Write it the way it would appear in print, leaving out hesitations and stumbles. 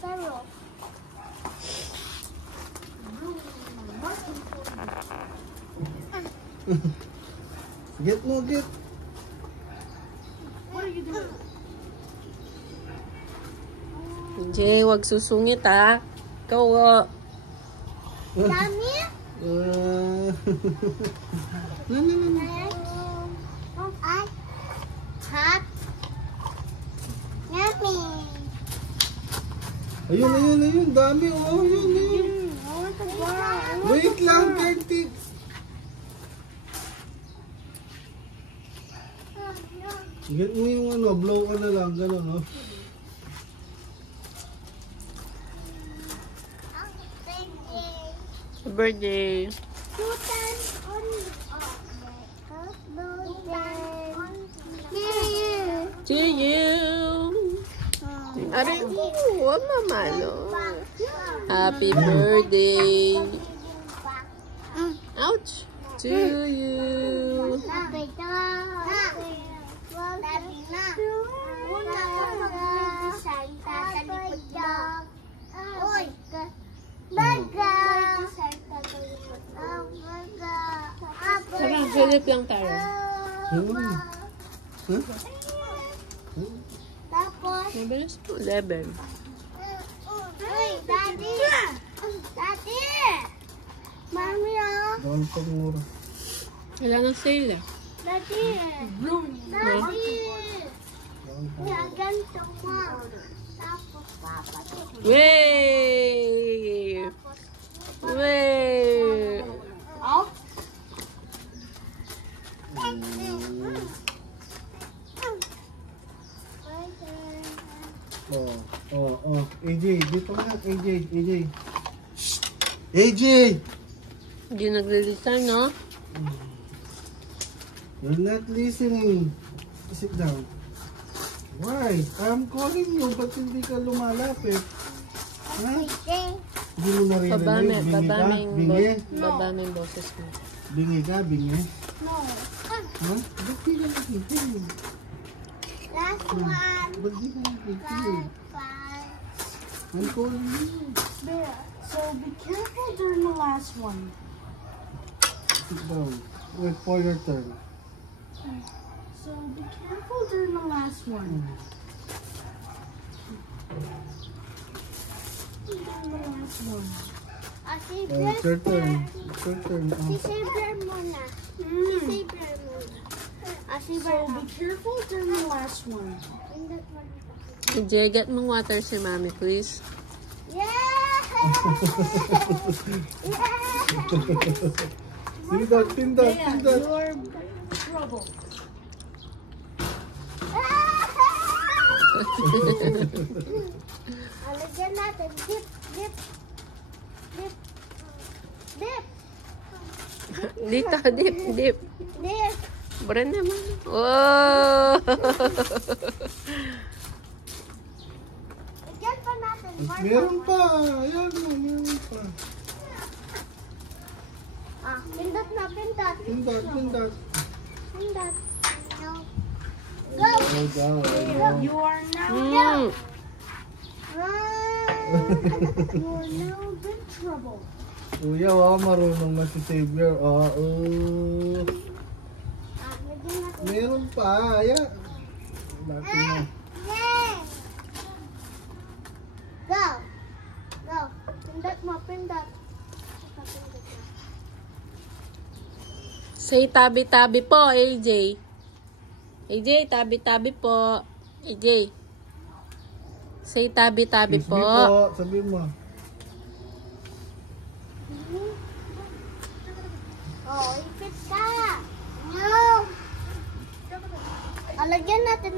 Sarap. Get mo, get. What are you doing? Jay, wag susungit ha. Ikaw, Dami? No. Ay. Hot. Yummy. Ayun. Dami, oh. Yun. I want to buy. Wait lang, Kentik. Get mo yung ano, blow ka na lang, gano'n, no? birthday. Two times on To you. Aray, huwag mamalo. Happy birthday. Ouch. To you. Sarang Philip lang tayo. Huh? Tapos, Mabilis po. 11. hey, Daddy! Daddy! Mami, oh! Doon pa mura. Wala nang sale ah. Daddy! Daddy! Ganito mo. Tapos, papatid. Yay! Yay! Out? Oh. AJ, dito ka. AJ. Shh! AJ! Hindi nagre-resign, no? You're not listening. Sit down. Why? I'm calling you, ba't hindi ka lumalapit? Ha? Hindi mo naririnig? Baba mo yung boses mo. Bingi ka? No. Ha? Ba't di ka nakikinig? Last one. Ba't di ka nakikinig? I'm calling you. Bear, so be careful during the last one. Sit down. Wait for your turn. So be careful during the last one. During the last one. It's your turn. It's your turn. So be careful during the last one. Jay, get mong water si Mami, please. Yeah! Pindot. You're trouble. Alagyan natin. Dip. Dito, dip. Dip. Bra naman. Oh! Lagyan pa natin. Meron pa. Ayan mo, meron pa. Pindot na, pindot. Pindot. Go. Oh, down. You are now. You are now in trouble. Kuya, marunong na si Xavier. Lagyan natin. Meron pa. Ayan. Natin na. Go. Pindot mo, pindot. Say tabi-tabi po, AJ. AJ, tabi-tabi po. AJ. Say tabi-tabi Excuse po. me po. Sabihin mo. Ipit ka. No. Lagyan natin.